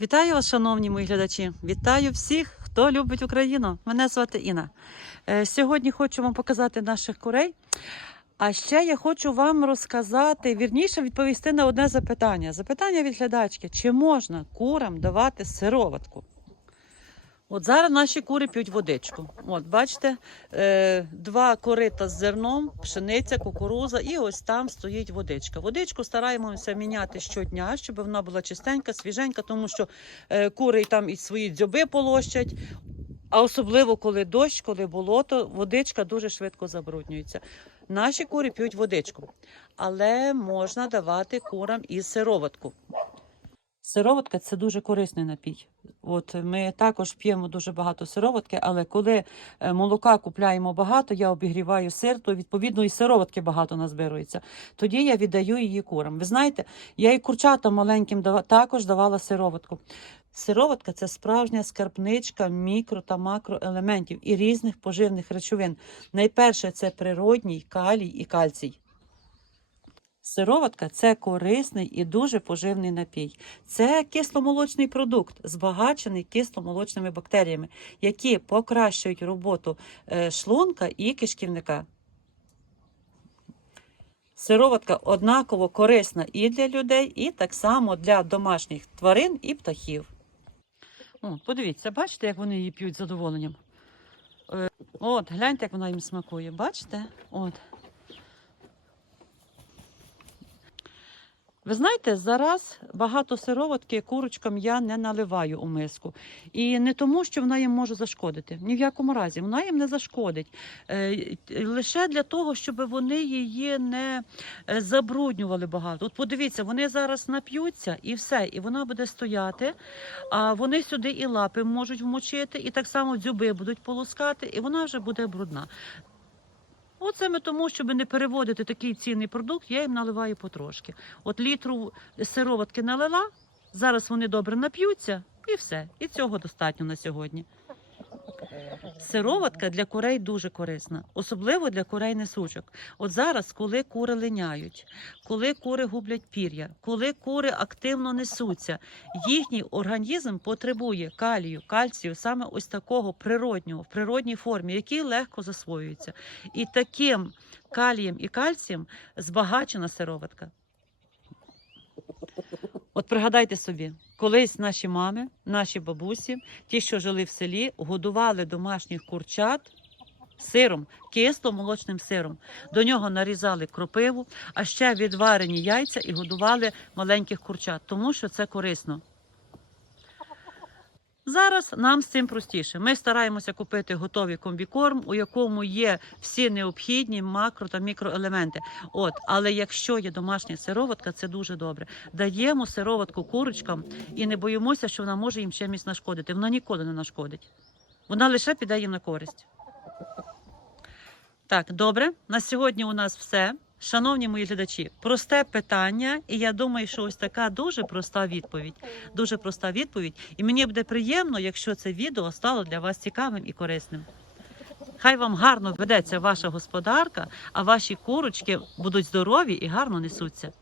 Вітаю вас, шановні мої глядачі! Вітаю всіх, хто любить Україну. Мене звати Інна. Е, Сьогодні хочу вам показати наших курей. А ще я хочу вам розказати, вірніше відповісти на одне запитання. Запитання від глядачки: чи можна курам давати сироватку? От зараз наші кури п'ють водичку. От, бачите, е, два корита з зерном, пшениця, кукуруза, і ось там стоїть водичка. Водичку стараємося міняти щодня, щоб вона була чистенька, свіженька, тому що е, кури там і свої дзьоби полощать. А особливо коли дощ, коли болото, водичка дуже швидко забруднюється. Наші кури п'ють водичку, але можна давати курам і сироватку. Сироватка це дуже корисний напій. От ми також п'ємо дуже багато сироватки, але коли е, молока купляємо багато, я обігріваю сир, то відповідно і сироватки багато назбирується. Тоді я віддаю її курам. Ви знаєте, я і курчатам маленьким також давала сироватку. Сироватка це справжня скарбничка мікро та макроелементів і різних поживних речовин. Найперше це природній калій і кальцій. Сироватка це корисний і дуже поживний напій. Це кисломолочний продукт, збагачений кисломолочними бактеріями, які покращують роботу е, шлунка і кишківника. Сироватка однаково корисна і для людей, і так само для домашніх тварин і птахів. О, подивіться, бачите, як вони її п'ють з задоволенням. Е, От, гляньте, як вона їм смакує. Бачите? От. Ви знаєте, зараз багато сироватки курочкам я не наливаю у миску. І не тому, що вона їм може зашкодити. Ні в якому разі, вона їм не зашкодить. Е, лише для того, щоб вони її не е, забруднювали багато. От подивіться, вони зараз нап'ються і все, і вона буде стояти, а вони сюди і лапи можуть вмочити, і так само дзюби будуть полоскати, і вона вже буде брудна. От саме тому, щоб не переводити такий цінний продукт, я їм наливаю потрошки. От літру сироватки налила, зараз вони добре нап'ються, і все. І цього достатньо на сьогодні. Сироватка для курей дуже корисна, особливо для курей несучок. От зараз, коли кури линяють, коли кури гублять пір'я, коли кури активно несуться, їхній організм потребує калію, кальцію, саме ось такого природнього, в природній формі, який легко засвоюється. І таким калієм і кальцієм збагачена сироватка. От пригадайте собі, колись наші мами, наші бабусі, ті, що жили в селі, годували домашніх курчат сиром, кисло-молочним сиром. До нього нарізали кропиву, а ще відварені яйця і годували маленьких курчат, тому що це корисно. Зараз нам з цим простіше. Ми стараємося купити готовий комбікорм, у якому є всі необхідні макро та мікроелементи. От, але якщо є домашня сироватка, це дуже добре. Даємо сироватку курочкам і не боїмося, що вона може їм чимось нашкодити. Вона ніколи не нашкодить. Вона лише піде їм на користь. Так, добре. На сьогодні у нас все. Шановні мої глядачі, просте питання, і я думаю, що ось така дуже проста відповідь. Дуже проста відповідь. І мені буде приємно, якщо це відео стало для вас цікавим і корисним. Хай вам гарно ведеться ваша господарка, а ваші курочки будуть здорові і гарно несуться.